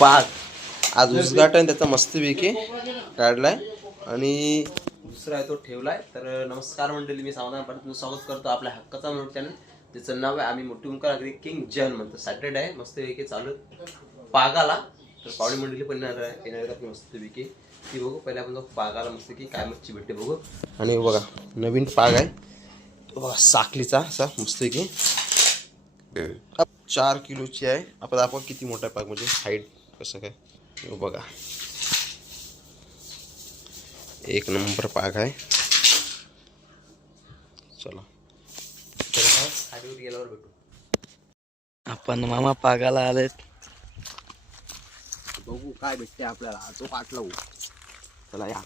पाग आज उद्घाटन त्याचा मस्तपैकी काढलाय आणि दुसरा आहे तो ठेवलाय. तर नमस्कार मंडळी, मी सावधान पाटील स्वागत करतो आपल्या हक्काचा म्हणून चॅनल. त्याचं नाव आहे आम्ही मोठी मुंकर अगदी किंग जन म्हणतो. सॅटर्डे आहे मस्तपैकी चालू पागाला. तर पावडी मंडळी पण येणार मस्तपैकी ती बघू. पहिले आपण पागाला मस्तपैकी काय मच्छी भेटते बघू. आणि बघा नवीन पाग आहे बघा, साखलीचा असा मस्तपैकी 4 किलोची आहे. आपण दाखवा किती मोठा पाग, म्हणजे हाईट कसं काय बघा. एक नंबर पाग आहे. चला खाडीवर गेल्यावर भेटू. आपण मामा पागाला आलेत. बघू काय भेटते आपल्याला. तो काटला हो. चला या.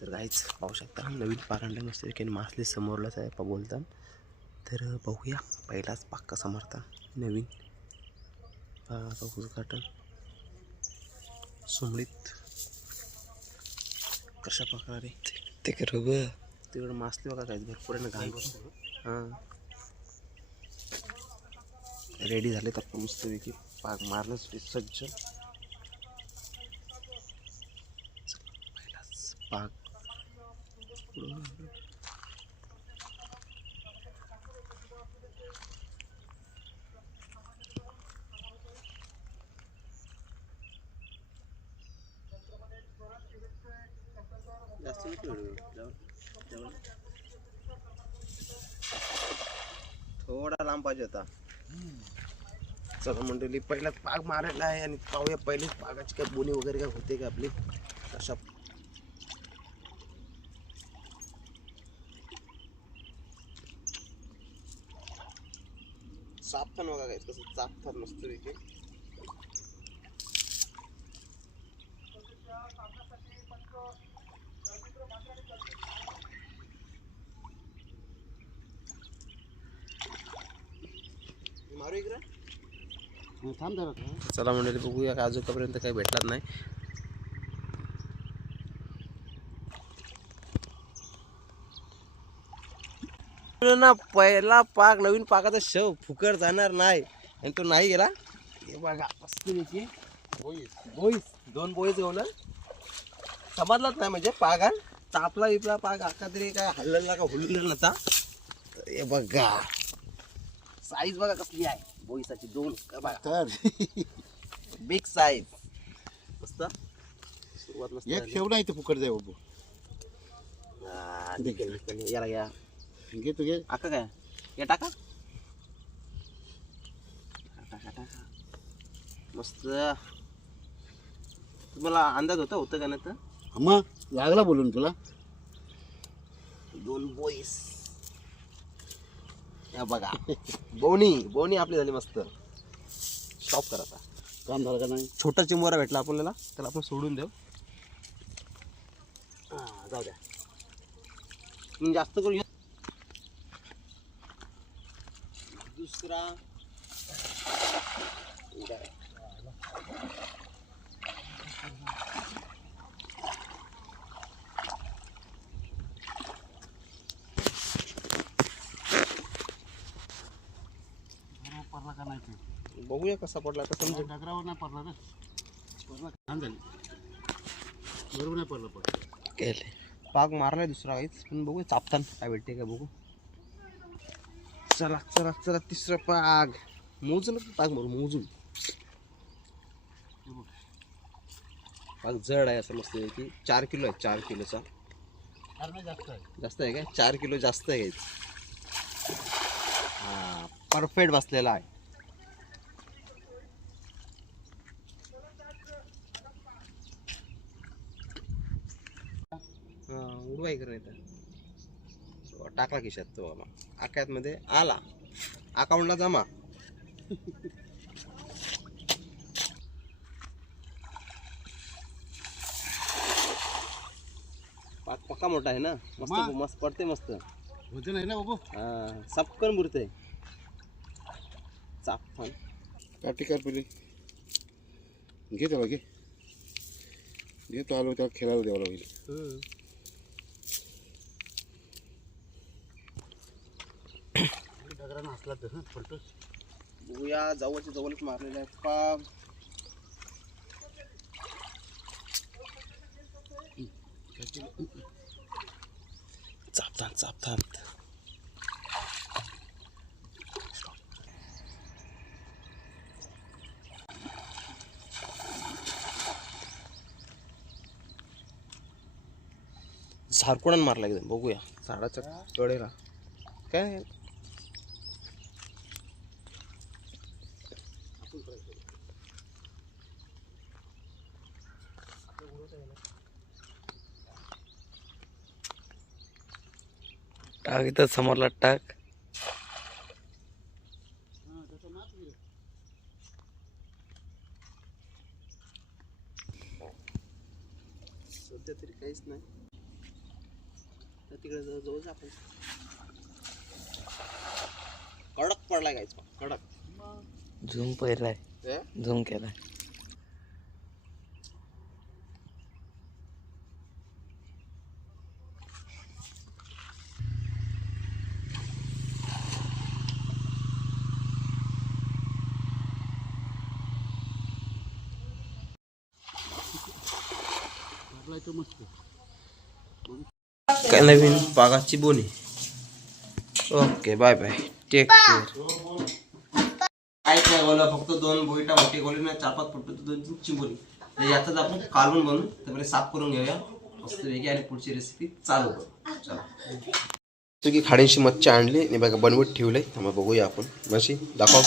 तर काहीच पाहू शकता नवीन पाग आणलं मस्त की मासले समोरलाच आहे बोलतात. तर बघूया पहिलाच पाक कसा मारता नवीन उद्घाटन सुमडीत कशा प्रकारे ते करू ग. तिकडं मासले बघा काय भरपूर आहे ना घाण. हां रेडी झाले तर मस्तपैकी पाग मारलंच सज्ज. पहिलाच पाग थोडा लांब पाहिजे होता. चला मंडळी पहिला पाग मारायला आहे आणि पाहूया पहिलेच पागाची काय बोनी वगैरे काय होते का आपली. अशा चापथान बघा काय कसं चापथान मस्त पैकी. मारू इकडे थांब जरा. चला मंडळी बघूया का अजूनपर्यंत काही भेटलाच नाही. ना पहिला पाक नवीन पाकाचा शव फुकट जाणार नाही आणि तो नाही गेला. हे बघा मस्तपैकी बोईस 2 बोईस घेऊन समजलाच नाही म्हणजे पागा चापला इपला पाग अख्खा तरी काय हल्लेला का हुललेला नव्हता. हे बघा साईज बघा कसली आहे बोईसाची. 2 बघा बिग साईज मस्त. सुरुवात मस्त एक ठेव नाही तर फुकट जाय बाबू. याला घ्या घे तू घे. आका काय हे टाका टाका मस्त. तुम्हाला अंदाज होतं का नाही तर मग लागला बोलून तुला. 2 बोईस या बघा. बोनी आपली झाली मस्त. स्टॉप करा आता. काम झालं का नाही. छोटा चिंबोरा भेटला आपल्याला त्याला आपण सोडून देऊ. जाऊ द्या तुम्ही जास्त करून दुसरा पडला का नाही बघूया कसा पडला तर समजेल. डगरावर नाही पडला रे. पडला छान झाली. बरोबर नाही पडला पण केले पाग मारलाय दुसरा काहीच. पण बघूया चापतान काय भेटते का बघू. चला चला चला तिसरा पाग मोजून पाग मारू मोजून. पाग जड आहे असं मस्त की 4 किलो आहे. 4 किलोचा जास्त आहे काय. 4 किलो जास्त आहे. हा परफेक्ट बसलेला आहे. उडवाई करायचं टाकला खिशात तो बाबा. आकात मध्ये आला अकाउंटला जमा. पाक पक्का मोठा आहे ना. मस्त मस्त पडते मस्त. वजन आहे ना बाबू. सपकन बुरते चापफान. काठी कर पहिले. घे त्याला घे. घे तो आलो त्याला खेळायला द्यावं लागेल. सागरानं हसला तर पलटो. बघूया जवळच्या जवळच मारलेला आहे पाग. चापतात चापतात. झारकोडण मारला एकदम. बघूया झाडाच्या कडेला काय. टाक इथं समोरला टाक. सध्या तरी काहीच नाही. तर तिकडे जवळ आपण कडक पडलाय काहीच कडक. झूम पहिलाय, हे? झूम केलाय. मारलाय तो मस्त. काय नवीन पागाची बोनी. Okay bye bye, take care. काहीच नाही बोला, फक्त 2 बोईटा मोठी गोली नाही, 4-5 फुट 2-3 चिंबोली. याचाच आपण कालवून बनवून त्यामध्ये साफ करून घेऊया मस्त वेगळी आणि पुढची रेसिपी चालू करू. चला की खाडींशी मच्छी आणली आणि बघा बनवत ठेवले. मग बघूया आपण मशी दाखव.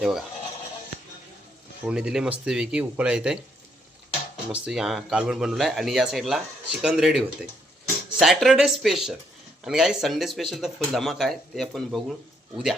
हे बघा फोडणी दिली मस्त वेगळी उकळा येत आहे. मस्त कालवण बनवलं आहे आणि या साईडला चिकन रेडी होते. सॅटरडे स्पेशल आणि काही संडे स्पेशल तर फुल धमाका आहे, ते आपण बघू उद्या.